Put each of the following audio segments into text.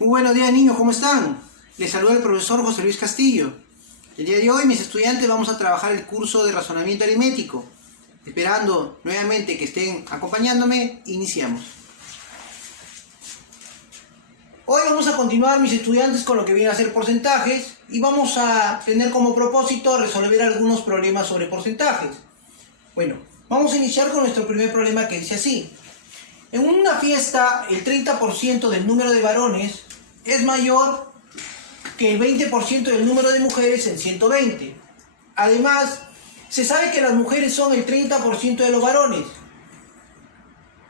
Muy buenos días, niños, ¿cómo están? Les saluda el profesor José Luis Castillo. El día de hoy mis estudiantes vamos a trabajar el curso de razonamiento aritmético. Esperando nuevamente que estén acompañándome, iniciamos. Hoy vamos a continuar, mis estudiantes, con lo que viene a ser porcentajes y vamos a tener como propósito resolver algunos problemas sobre porcentajes. Bueno, vamos a iniciar con nuestro primer problema, que dice así. En una fiesta, el 30% del número de varones es mayor que el 20% del número de mujeres en 120. Además, se sabe que las mujeres son el 30% de los varones.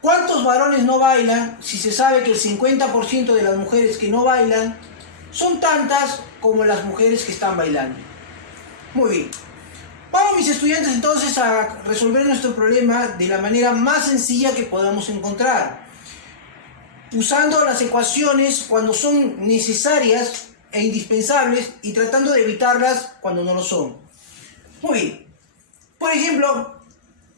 ¿Cuántos varones no bailan si se sabe que el 50% de las mujeres que no bailan son tantas como las mujeres que están bailando? Muy bien. Vamos, mis estudiantes, entonces a resolver nuestro problema de la manera más sencilla que podamos encontrar, usando las ecuaciones cuando son necesarias e indispensables y tratando de evitarlas cuando no lo son. Muy bien. Por ejemplo,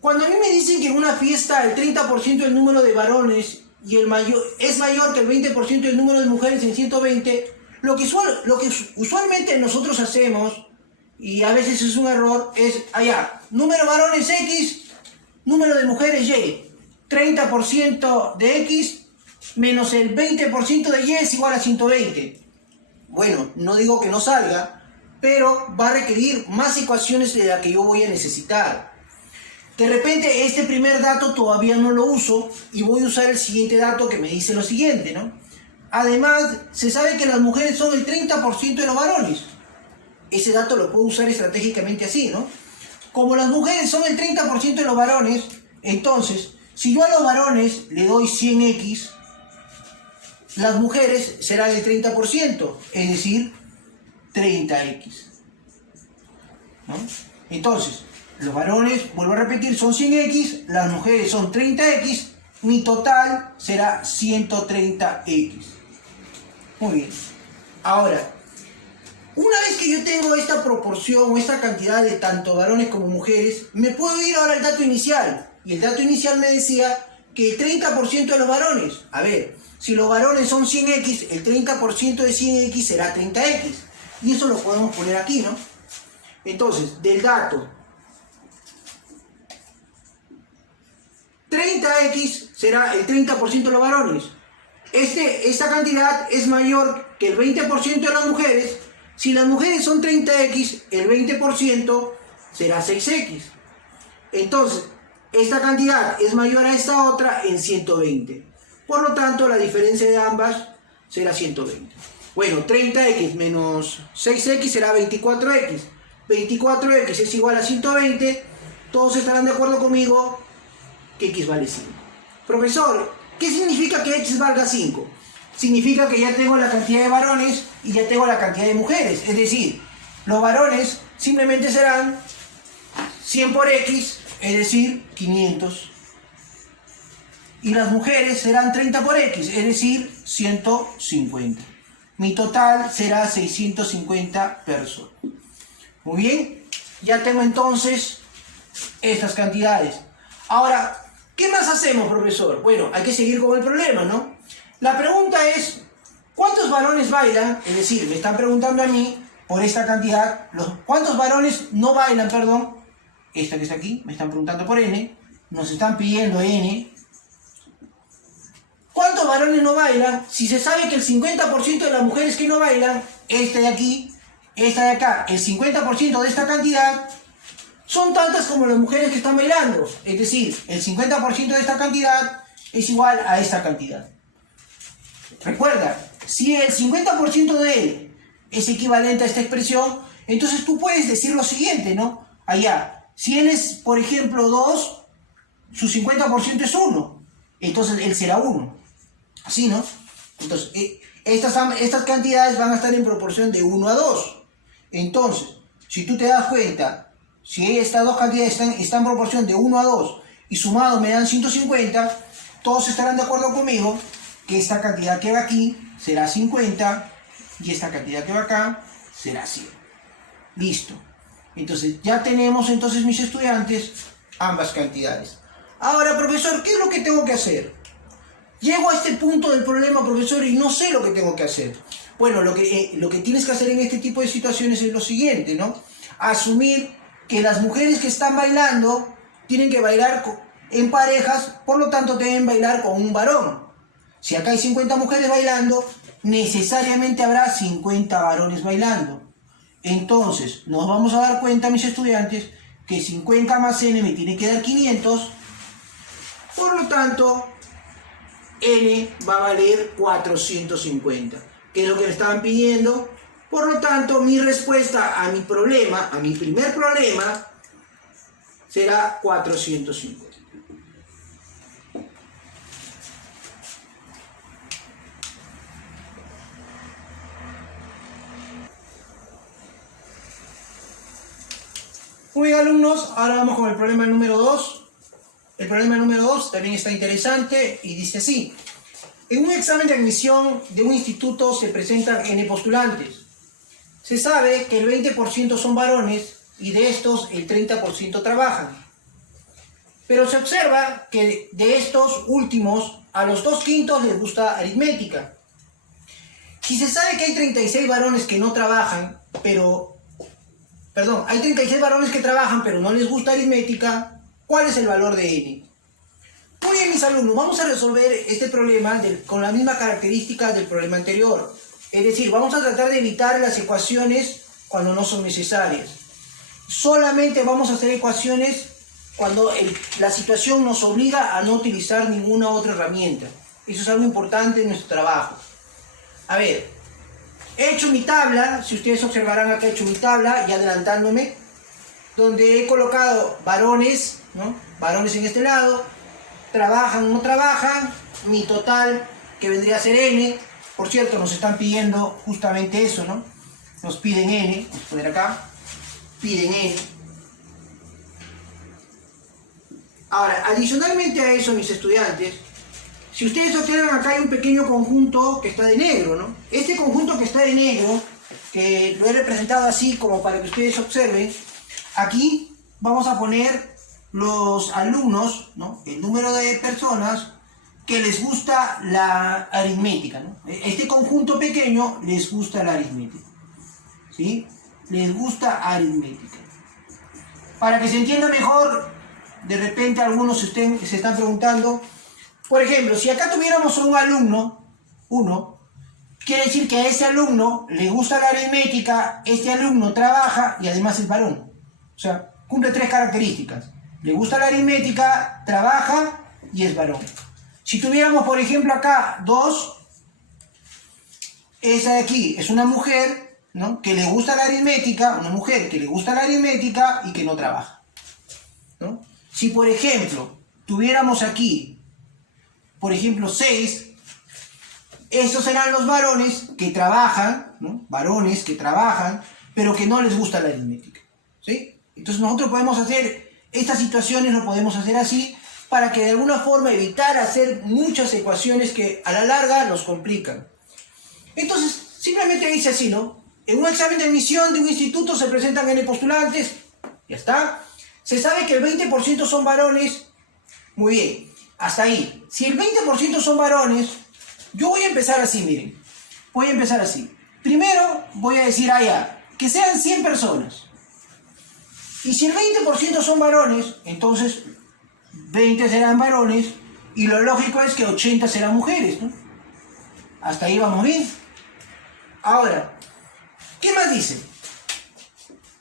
cuando a mí me dicen que en una fiesta el 30% del número de varones es mayor que el 20% del número de mujeres en 120, lo que usualmente nosotros hacemos, y a veces es un error, es número de varones X, número de mujeres Y. 30% de X menos el 20% de Y es igual a 120. Bueno, no digo que no salga, pero va a requerir más ecuaciones de las que yo voy a necesitar. De repente este primer dato todavía no lo uso y voy a usar el siguiente dato que me dice lo siguiente, ¿no? Además, se sabe que las mujeres son el 30% de los varones. Ese dato lo puedo usar estratégicamente así, ¿no? Como las mujeres son el 30% de los varones, entonces, si yo a los varones le doy 100x, las mujeres serán el 30%, es decir, 30x, ¿no? Entonces, los varones, vuelvo a repetir, son 100x, las mujeres son 30x, mi total será 130x. Muy bien. Ahora, una vez que yo tengo esta proporción o esta cantidad de tanto varones como mujeres, me puedo ir ahora al dato inicial. Y el dato inicial me decía que el 30% de los varones, a ver, si los varones son 100x, el 30% de 100x será 30x. Y eso lo podemos poner aquí, ¿no? Entonces, del dato 30x será el 30% de los varones. Esta cantidad es mayor que el 20% de las mujeres. Si las mujeres son 30x, el 20% será 6x. Entonces, esta cantidad es mayor a esta otra en 120. Por lo tanto, la diferencia de ambas será 120. Bueno, 30x menos 6x será 24x. 24x es igual a 120. Todos estarán de acuerdo conmigo que x vale 5. Profesor, ¿qué significa que x valga 5? Significa que ya tengo la cantidad de varones y ya tengo la cantidad de mujeres. Es decir, los varones simplemente serán 100 por x, es decir, 500. Y las mujeres serán 30 por x, es decir, 150. Mi total será 650 personas. Muy bien, ya tengo entonces estas cantidades. Ahora, ¿qué más hacemos, profesor? Bueno, hay que seguir con el problema, ¿no? La pregunta es, ¿cuántos varones bailan? Es decir, me están preguntando a mí por esta cantidad, ¿cuántos varones no bailan, perdón? Esta que está aquí, me están preguntando por n, nos están pidiendo n. ¿Cuántos varones no bailan? Si se sabe que el 50% de las mujeres que no bailan, esta de aquí, esta de acá, el 50% de esta cantidad, son tantas como las mujeres que están bailando. Es decir, el 50% de esta cantidad es igual a esta cantidad. Recuerda, si el 50% de él es equivalente a esta expresión, entonces tú puedes decir lo siguiente, ¿no? Si él es, por ejemplo, 2, su 50% es 1. Entonces él será 1. Así, ¿no? Entonces, estas cantidades van a estar en proporción de 1 a 2. Entonces, si tú te das cuenta, si estas dos cantidades están en proporción de 1 a 2 y sumados me dan 150, todos estarán de acuerdo conmigo que esta cantidad que va aquí será 50 y esta cantidad que va acá será 100. Listo. Entonces, ya tenemos entonces, mis estudiantes, ambas cantidades. Ahora, profesor, ¿qué es lo que tengo que hacer? Llego a este punto del problema, profesor, y no sé lo que tengo que hacer. Bueno, lo que tienes que hacer en este tipo de situaciones es lo siguiente, ¿no? Asumir que las mujeres que están bailando tienen que bailar en parejas, por lo tanto deben bailar con un varón. Si acá hay 50 mujeres bailando, necesariamente habrá 50 varones bailando. Entonces, nos vamos a dar cuenta, mis estudiantes, que 50 más n me tiene que dar 500. Por lo tanto, n va a valer 450, que es lo que me estaban pidiendo. Por lo tanto, mi respuesta a mi problema, a mi primer problema, será 450. Muy bien, alumnos, ahora vamos con el problema número 2. El problema número 2 también está interesante y dice así. En un examen de admisión de un instituto se presentan N postulantes. Se sabe que el 20% son varones y de estos el 30% trabajan. Pero se observa que de estos últimos a los 2/5 les gusta aritmética. Si se sabe que hay 36 varones que no trabajan, hay 36 varones que trabajan pero no les gusta aritmética, ¿cuál es el valor de n? Muy bien, mis alumnos, vamos a resolver este problema con las mismas características del problema anterior. Es decir, vamos a tratar de evitar las ecuaciones cuando no son necesarias. Solamente vamos a hacer ecuaciones cuando la situación nos obliga a no utilizar ninguna otra herramienta. Eso es algo importante en nuestro trabajo. A ver, he hecho mi tabla, si ustedes observarán acá he hecho mi tabla, ya adelantándome, donde he colocado varones, ¿no? Varones en este lado, trabajan o no trabajan, mi total que vendría a ser n. Por cierto, nos están pidiendo justamente eso, ¿no? Nos piden n, vamos a poner acá, piden n. Ahora, adicionalmente a eso, mis estudiantes, si ustedes observan acá hay un pequeño conjunto que está de negro, ¿no? Este conjunto que está de negro, que lo he representado así como para que ustedes observen, aquí vamos a poner los alumnos, ¿no? El número de personas que les gusta la aritmética, ¿no? Este conjunto pequeño les gusta la aritmética, ¿sí? Les gusta aritmética. Para que se entienda mejor, de repente algunos se están preguntando, por ejemplo, si acá tuviéramos un alumno, quiere decir que a ese alumno le gusta la aritmética, este alumno trabaja y además es varón. O sea, cumple 3 características. Le gusta la aritmética, trabaja y es varón. Si tuviéramos, por ejemplo, acá 2, esa de aquí es una mujer, ¿no? Que le gusta la aritmética, una mujer que le gusta la aritmética y que no trabaja, ¿no? Si, por ejemplo, tuviéramos aquí, por ejemplo, 6, estos serán los varones que trabajan, ¿no? Varones que trabajan, pero que no les gusta la aritmética, ¿sí? Entonces nosotros podemos hacer estas situaciones, lo podemos hacer así, para que de alguna forma evitar hacer muchas ecuaciones que a la larga nos complican. Entonces, simplemente dice así, ¿no? En un examen de admisión de un instituto se presentan N postulantes, ya está. Se sabe que el 20% son varones, muy bien, hasta ahí. Si el 20% son varones, yo voy a empezar así, miren. Voy a empezar así. Primero voy a decir, que sean 100 personas. Y si el 20% son varones, entonces 20 serán varones y lo lógico es que 80 serán mujeres, ¿no? Hasta ahí vamos bien. Ahora, ¿qué más dice?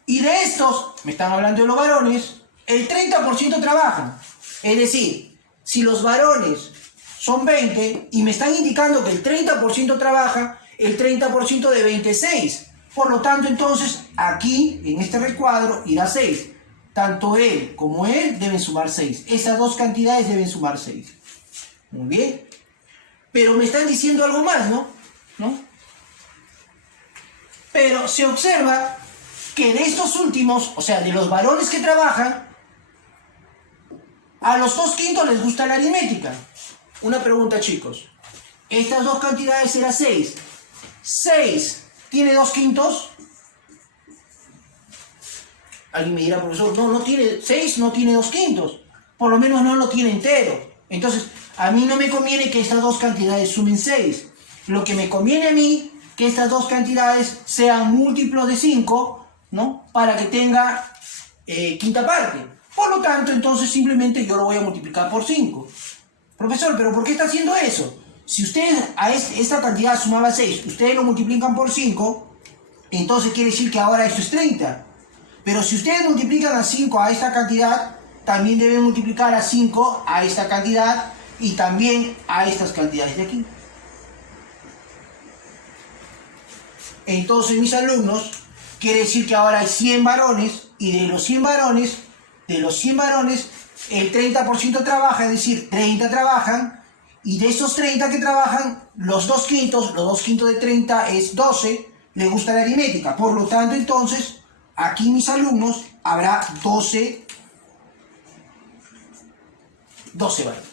Y de estos, me están hablando de los varones, el 30% trabajan. Es decir, si los varones son 20 y me están indicando que el 30% trabaja, el 30% de 26. Por lo tanto, entonces, aquí, en este recuadro, irá 6. Tanto él como él deben sumar 6. Esas dos cantidades deben sumar 6. Muy bien. Pero me están diciendo algo más, ¿no? Pero se observa que de estos últimos, o sea, de los varones que trabajan, a los 2/5 les gusta la aritmética. Una pregunta, chicos. Estas dos cantidades serán 6. 6 tiene 2/5. Alguien me dirá, profesor, no tiene 6, no tiene 2/5. Por lo menos no lo tiene entero. Entonces, A mí no me conviene que estas dos cantidades sumen 6. Lo que me conviene a mí, que estas dos cantidades sean múltiplos de 5, ¿no? Para que tenga quinta parte. Por lo tanto, entonces simplemente yo lo voy a multiplicar por 5. Profesor, ¿pero por qué está haciendo eso? Si ustedes a esta cantidad sumaba 6, ustedes lo multiplican por 5, entonces quiere decir que ahora esto es 30. Pero si ustedes multiplican a 5 a esta cantidad, también deben multiplicar a 5 a esta cantidad y también a estas cantidades de aquí. Entonces, mis alumnos, quiere decir que ahora hay 100 varones y de los 100 varones, el 30% trabaja, es decir, 30 trabajan, y de esos 30 que trabajan, los 2/5 de 30 es 12, les gusta la aritmética. Por lo tanto, entonces, aquí mis alumnos, habrá 12 varones.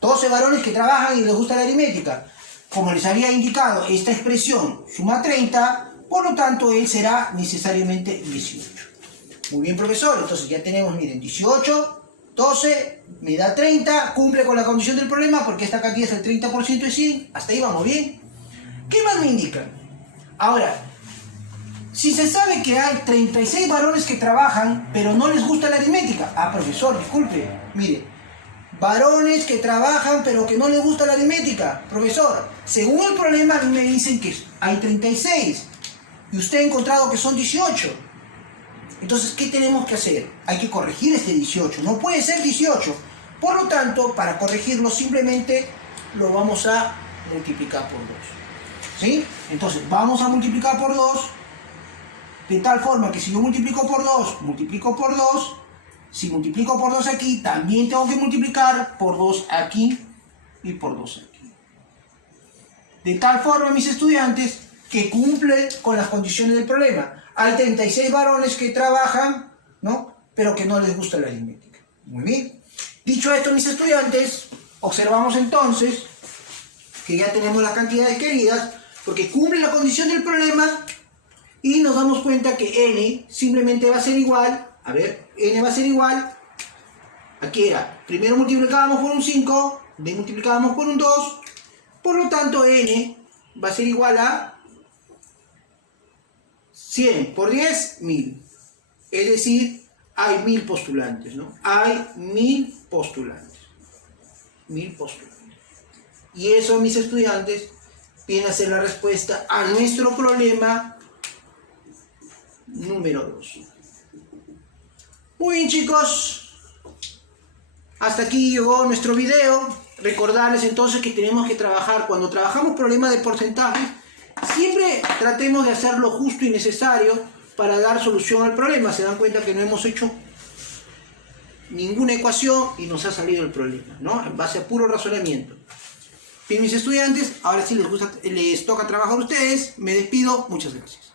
12 varones que trabajan y les gusta la aritmética. Como les había indicado, esta expresión suma 30, por lo tanto, él será necesariamente 18. Muy bien, profesor, entonces ya tenemos, miren, 18, 12, me da 30, cumple con la condición del problema porque esta cantidad es el 30% de 100, hasta ahí vamos bien. ¿Qué más me indican? Ahora, si se sabe que hay 36 varones que trabajan, pero no les gusta la aritmética. Ah, profesor, disculpe, mire, varones que trabajan, pero que no les gusta la aritmética. Profesor, según el problema, a mí me dicen que hay 36, y usted ha encontrado que son 18. Entonces, ¿qué tenemos que hacer? Hay que corregir este 18, no puede ser 18. Por lo tanto, para corregirlo simplemente lo vamos a multiplicar por 2. ¿Sí? Entonces, vamos a multiplicar por 2, de tal forma que si yo multiplico por 2, multiplico por 2, si multiplico por 2 aquí, también tengo que multiplicar por 2 aquí y por 2 aquí. De tal forma, mis estudiantes, que cumple con las condiciones del problema. Hay 36 varones que trabajan, ¿no? Pero que no les gusta la aritmética. Muy bien. Dicho esto, mis estudiantes, observamos entonces que ya tenemos las cantidades queridas, porque cumple la condición del problema, y nos damos cuenta que n simplemente va a ser igual, a ver, n va a ser igual, aquí era, primero multiplicábamos por un 5, después multiplicábamos por un 2, por lo tanto n va a ser igual a 100 por 10, 1000. Es decir, hay 1000 postulantes, ¿no? Hay 1000 postulantes. 1000 postulantes. Y eso, mis estudiantes, viene a ser la respuesta a nuestro problema número 2. Muy bien, chicos. Hasta aquí llegó nuestro video. Recordarles entonces que tenemos que trabajar, cuando trabajamos problemas de porcentajes, siempre tratemos de hacer lo justo y necesario para dar solución al problema. Se dan cuenta que no hemos hecho ninguna ecuación y nos ha salido el problema, ¿no? En base a puro razonamiento. Bien, mis estudiantes, ahora sí les toca trabajar a ustedes. Me despido. Muchas gracias.